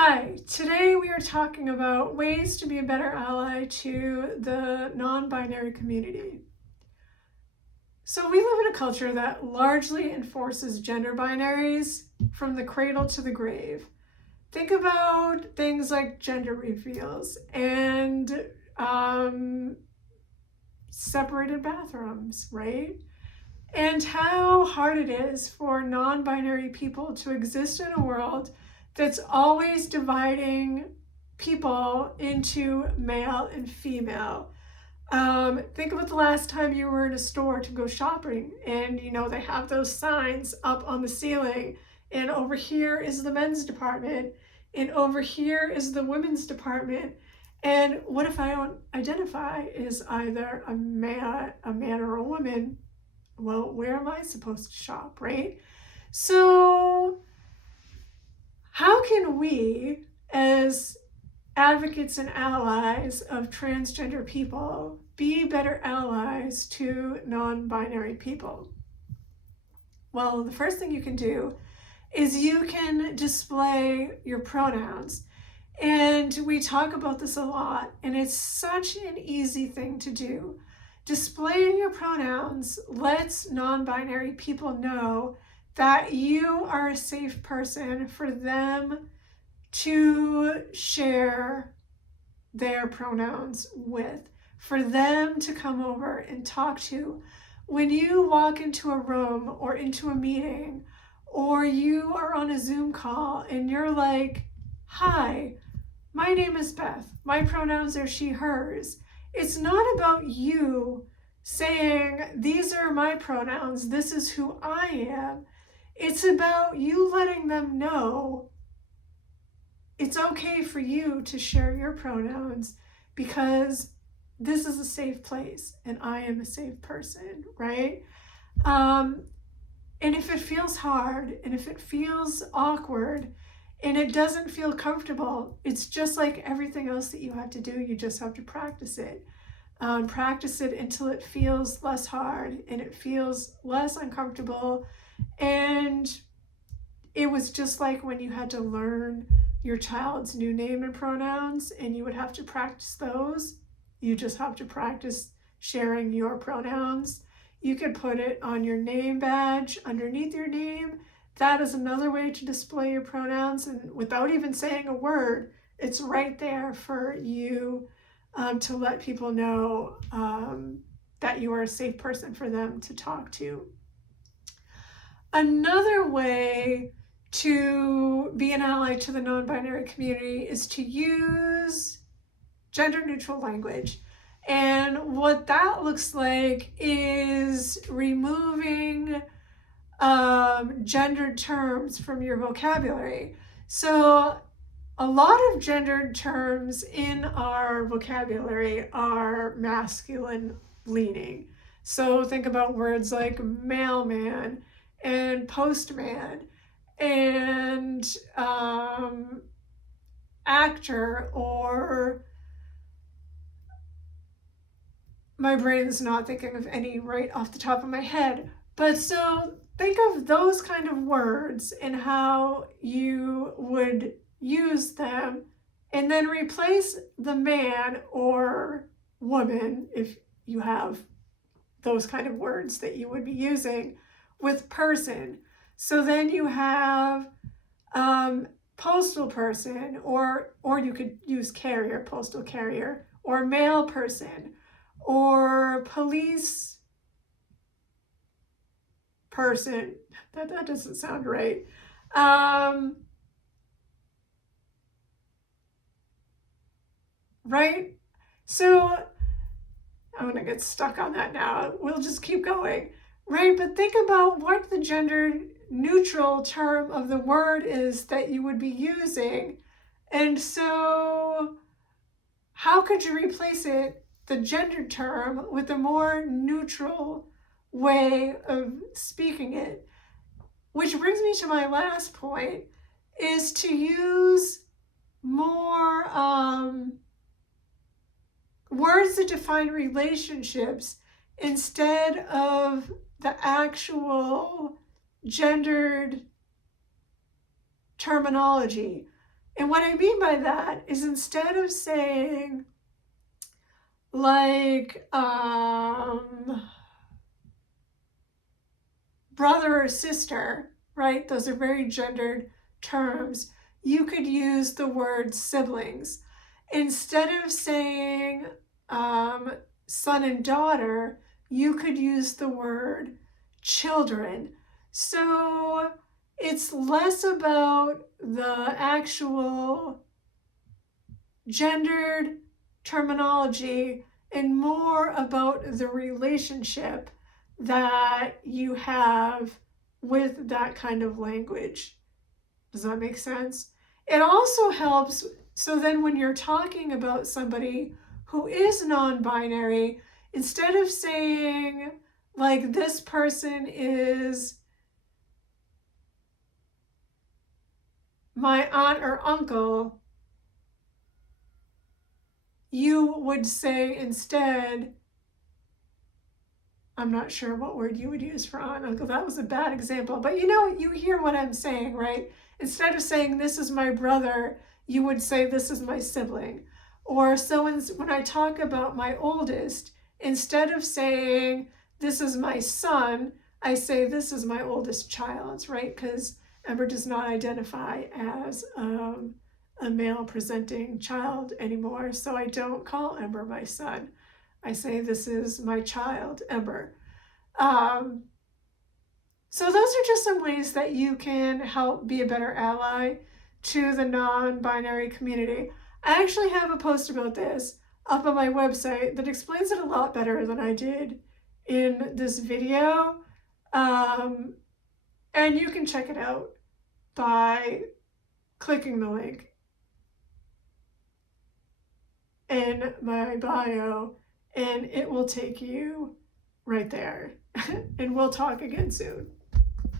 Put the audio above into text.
Hi, today we are talking about ways to be a better ally to the non-binary community. So we live in a culture that largely enforces gender binaries from the cradle to the grave. Think about things like gender reveals and separated bathrooms, right? And how hard it is for non-binary people to exist in a world that's always dividing people into male and female. Think about the last time you were in a store to go shopping and they have those signs up on the ceiling, and over here is the men's department and over here is the women's department. And what if I don't identify as either a man or a woman? Well, where am I supposed to shop, right? So how can we, as advocates and allies of transgender people, be better allies to non-binary people? Well, the first thing you can do is you can display your pronouns. And we talk about this a lot, and it's such an easy thing to do. Displaying your pronouns lets non-binary people know that you are a safe person for them to share their pronouns with, for them to come over and talk to. When you walk into a room or into a meeting, or you are on a Zoom call and you're like, "Hi, my name is Beth. My pronouns are she, hers." It's not about you saying, "These are my pronouns. This is who I am." It's about you letting them know it's okay for you to share your pronouns because this is a safe place and I am a safe person, right? And if it feels hard and if it feels awkward and it doesn't feel comfortable, it's just like everything else that you have to do. You just have to practice it. Practice it until it feels less hard and it feels less uncomfortable. And it was just like when you had to learn your child's new name and pronouns and you would have to practice those. You just have to practice sharing your pronouns. You could put it on your name badge underneath your name. That is another way to display your pronouns, and without even saying a word, it's right there for you to let people know that you are a safe person for them to talk to. Another way to be an ally to the non-binary community is to use gender-neutral language. And what that looks like is removing gendered terms from your vocabulary. So a lot of gendered terms in our vocabulary are masculine leaning. So think about words like mailman and postman and actor, or my brain's not thinking of any right off the top of my head. But so think of those kind of words and how you would use them, and then replace the man or woman, if you have those kind of words that you would be using, with person. So then you have postal person, or you could use carrier, postal carrier, or mail person, or police person. That doesn't sound right. Right? So I'm gonna get stuck on that now. We'll just keep going. Right? But think about what the gender neutral term of the word is that you would be using. And so how could you replace it, the gendered term, with a more neutral way of speaking it? Which brings me to my last point, is to use more words that define relationships instead of the actual gendered terminology. And what I mean by that is instead of saying like brother or sister, right? Those are very gendered terms. You could use the word siblings. Instead of saying son and daughter, you could use the word children. So it's less about the actual gendered terminology and more about the relationship that you have with that kind of language. Does that make sense? It also helps, so then when you're talking about somebody who is non-binary, instead of saying like this person is my aunt or uncle, you would say instead, I'm not sure what word you would use for aunt, uncle. That was a bad example, but you know, you hear what I'm saying, right? Instead of saying this is my brother, you would say this is my sibling. Or so when I talk about my oldest, instead of saying this is my son, I say this is my oldest child, right? Because Ember does not identify as a male presenting child anymore, so I don't call Ember my son. I say this is my child, Ember. So those are just some ways that you can help be a better ally to the non-binary community. I actually have a post about this up on my website that explains it a lot better than I did in this video. And you can check it out by clicking the link in my bio, and it will take you right there. And we'll talk again soon.